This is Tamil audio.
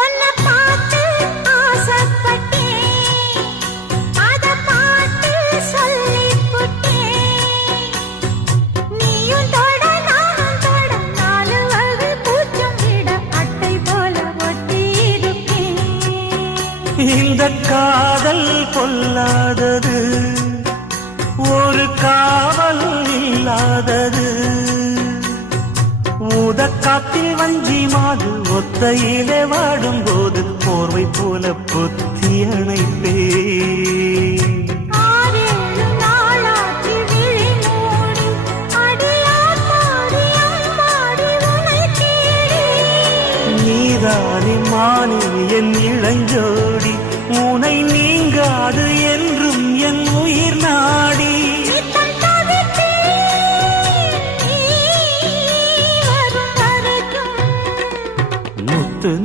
உன்னை பார்த்து ஆசைப்பட்டேன், அத பாட்டு சொல்லிப் புட்டேன். நீயும் தொட நானும் தொட, நாலு வகை பூச்சும் விட அட்டை போல ஒட்டி இருப்பேன். இந்த காதல் பொல்லாதது, ஒரு காவல் இல்லாதது. ஊதக்காத்தில் வஞ்சி மாது ஒத்தையிலே வாடும் போது போர்வை போல பொத்தி அணைப்பேன். ஆறேழு நாளாகி விழி மூடி, அடியாத்தாடி அம்மாடி உன்னை தேடி. நீதானே மானே என் இளஞ்சோடி, உனை நீங்காது என்று